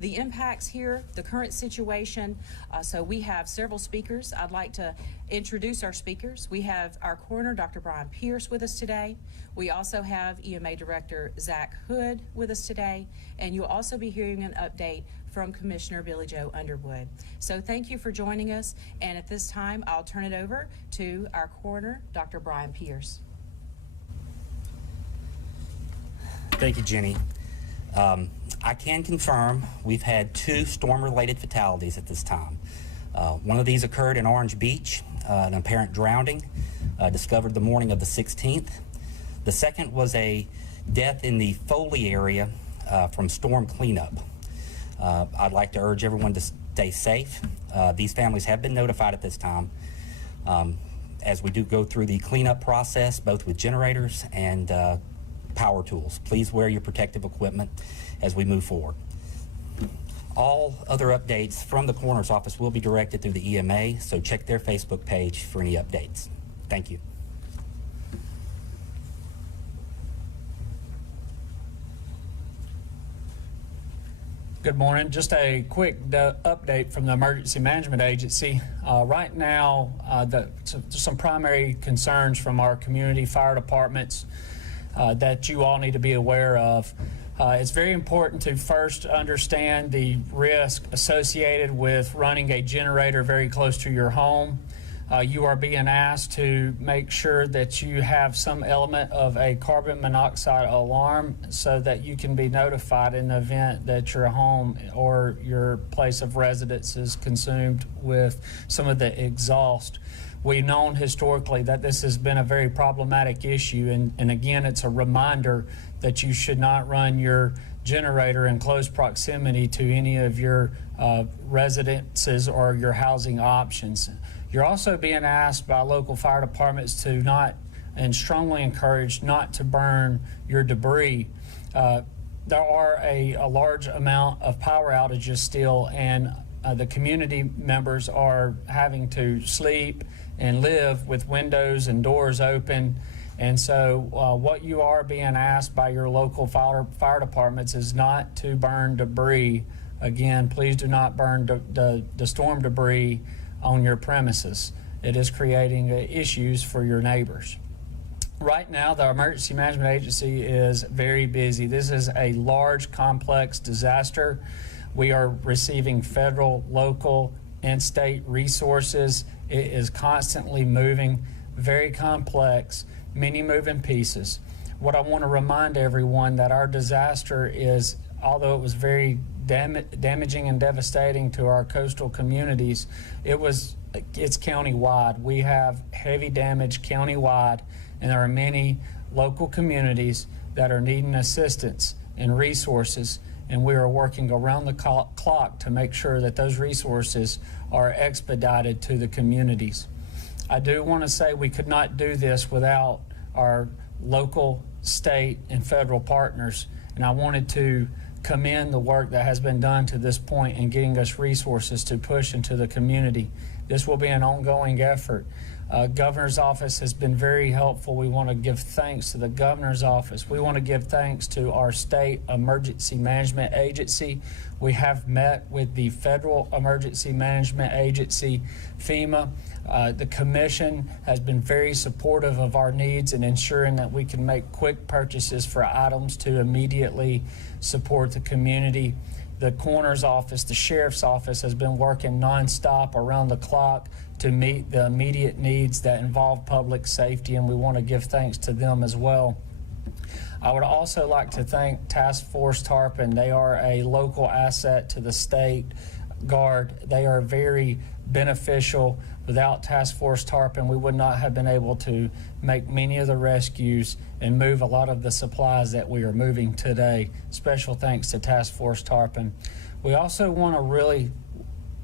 the impacts here, the current situation. So we have several speakers. I'd like to introduce our speakers. We have our coroner, Dr. Brian Pierce, with us today. We also have EMA Director Zach Hood with us today, and you'll also be hearing an update from Commissioner Billy Joe Underwood. So thank you for joining us, and at this time I'll turn it over to our coroner, Dr. Brian Pierce. Thank you, Jenny. I can confirm we've had 2 storm-related fatalities at this time. One of these occurred in Orange Beach, an apparent drowning, discovered the morning of the 16th. The second was a death in the Foley area from storm cleanup. I'd like to urge everyone to stay safe. These families have been notified at this time as we do go through the cleanup process, both with generators and power tools. Please wear your protective equipment as we move forward. All other updates from the coroner's office will be directed through the EMA, so check their Facebook page for any updates. Thank you. Good morning. Just a quick update from the Emergency Management Agency. Right now, some primary concerns from our community fire departments that you all need to be aware of. It's very important to first understand the risk associated with running a generator very close to your home. You are being asked to make sure that you have some element of a carbon monoxide alarm so that you can be notified in the event that your home or your place of residence is consumed with some of the exhaust. We've known historically that this has been a very problematic issue, and again, it's a reminder that you should not run your generator in close proximity to any of your residences or your housing options. You're also being asked by local fire departments to not, and strongly encouraged not to burn your debris. There are a large amount of power outages still, and the community members are having to sleep and live with windows and doors open. And so what you are being asked by your local fire departments is not to burn debris. Again, please do not burn the storm debris on your premises. It is creating issues for your neighbors. Right now, the Emergency Management Agency is very busy. This is a large, complex disaster. We are receiving federal, local, and state resources. It is constantly moving, very complex, many moving pieces. What I want to remind everyone that our disaster is, although it was very damaging and devastating to our coastal communities, it's countywide. We have heavy damage countywide, and there are many local communities that are needing assistance and resources, and we are working around the clock to make sure that those resources are expedited to the communities. I do want to say we could not do this without our local, state, and federal partners, and I wanted to commend the work that has been done to this point in getting us resources to push into the community. This will be an ongoing effort. Governor's office has been very helpful. We want to give thanks to the governor's office. We want to give thanks to our state emergency management agency. We have met with the federal emergency management agency, FEMA. The commission has been very supportive of our needs and ensuring that we can make quick purchases for items to immediately support the community. The coroner's office, the sheriff's office has been working nonstop around the clock to meet the immediate needs that involve public safety, and we want to give thanks to them as well. I would also like to thank Task Force Tarpon. They are a local asset to the state guard. They are very beneficial. Without Task Force Tarpon, we would not have been able to make many of the rescues and move a lot of the supplies that we are moving today. Special thanks to Task Force Tarpon. We also want to really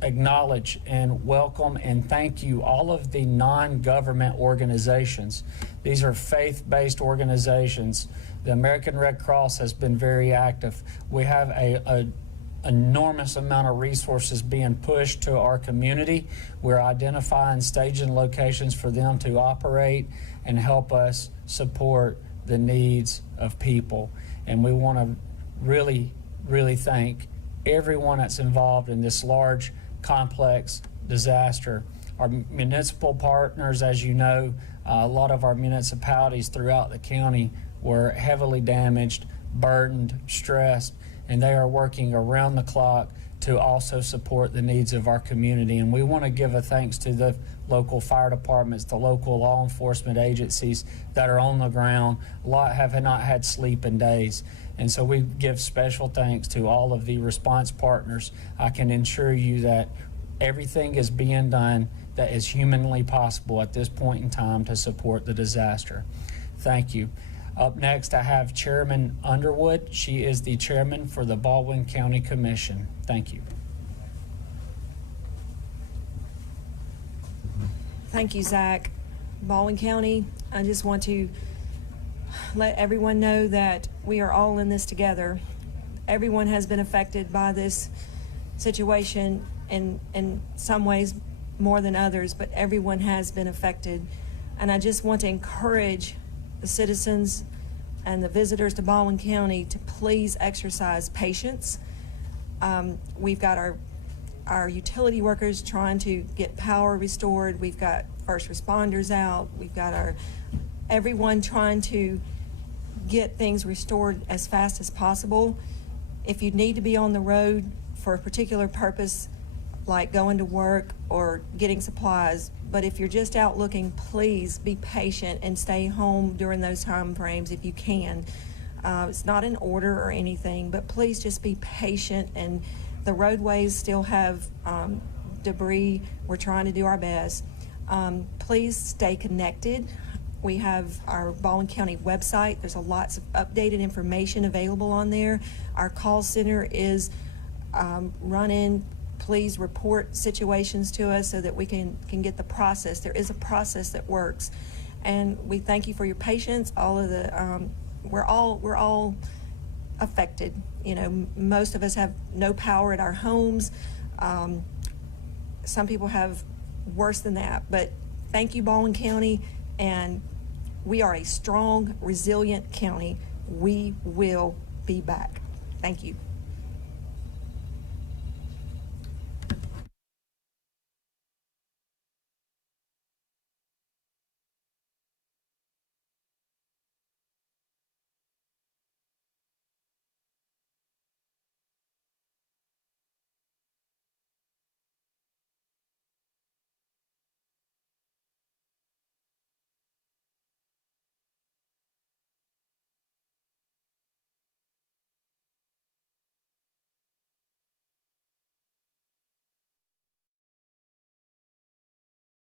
acknowledge and welcome and thank you all of the non-government organizations. These are faith-based organizations. The American Red Cross has been very active. We have an enormous amount of resources being pushed to our community. We're identifying staging locations for them to operate and help us support the needs of people. And we want to really thank everyone that's involved in this large, complex disaster. Our municipal partners, as you know, a lot of our municipalities throughout the county were heavily damaged, burdened, stressed, and they are working around the clock to also support the needs of our community. And we want to give a thanks to the local fire departments, the local law enforcement agencies that are on the ground. A lot have not had sleep in days. And so we give special thanks to all of the response partners. I can assure you that everything is being done that is humanly possible at this point in time to support the disaster. Thank you. Up next, I have Chairman Underwood. She is the chairman for the Baldwin County Commission. Thank you. Thank you, Zach. Baldwin County, I just want to let everyone know that we are all in this together. Everyone has been affected by this situation in some ways more than others, but everyone has been affected. And I just want to encourage the citizens and the visitors to Baldwin County to please exercise patience. We've got our utility workers trying to get power restored. We've got first responders out. We've got everyone trying to get things restored as fast as possible. If you need to be on the road for a particular purpose, like going to work or getting supplies, but if you're just out looking, please be patient and stay home during those time frames if you can. It's not an order or anything, but please just be patient. And the roadways still have debris. We're trying to do our best. Please stay connected. We have our Baldwin County website. There's lots of updated information available on there. Our call center is running. Please report situations to us so that we can get the process. There is a process that works, and we thank you for your patience. All of the we're all affected. You know, most of us have no power at our homes. Some people have worse than that, but thank you, Baldwin County, and we are a strong, resilient county. We will be back. Thank you.